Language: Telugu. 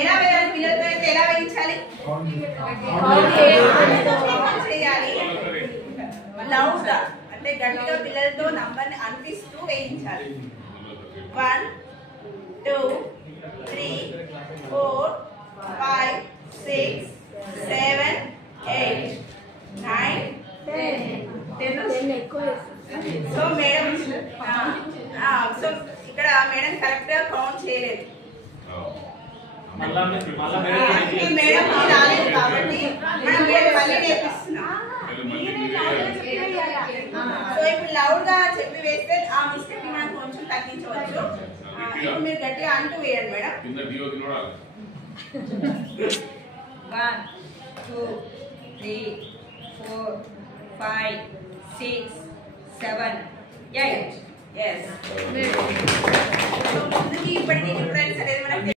ఎలా వేయాలి పిల్లలతో అయితే ఎలా వేయించాలి చేయాలి లౌడ్ గా అంటే గట్టిగా పిల్లలతో నంబర్ని అనిపిస్తూ వేయించాలి 1 2 3 4 5 6 7 8 9 10 సో మేడం సో ఇక్కడ మేడం కరెక్ట్ గా కౌంట్ చేయలేదు మేడం రాలేదు కాబట్టి మనం మళ్ళీ నేర్పిస్తున్నాం సో ఇప్పుడు లౌడ్ గా చెప్పి వేస్తే ఆ మిస్టేక్ మనం కొంచెం తగ్గించవచ్చు ఇప్పుడు మీరు గట్టిగా అంటూ వేయండి మేడం 1 2 3 4 5 6 7 8 yes ముందుకి ఇప్పటికీ డిఫరెన్స్ అనేది మనకి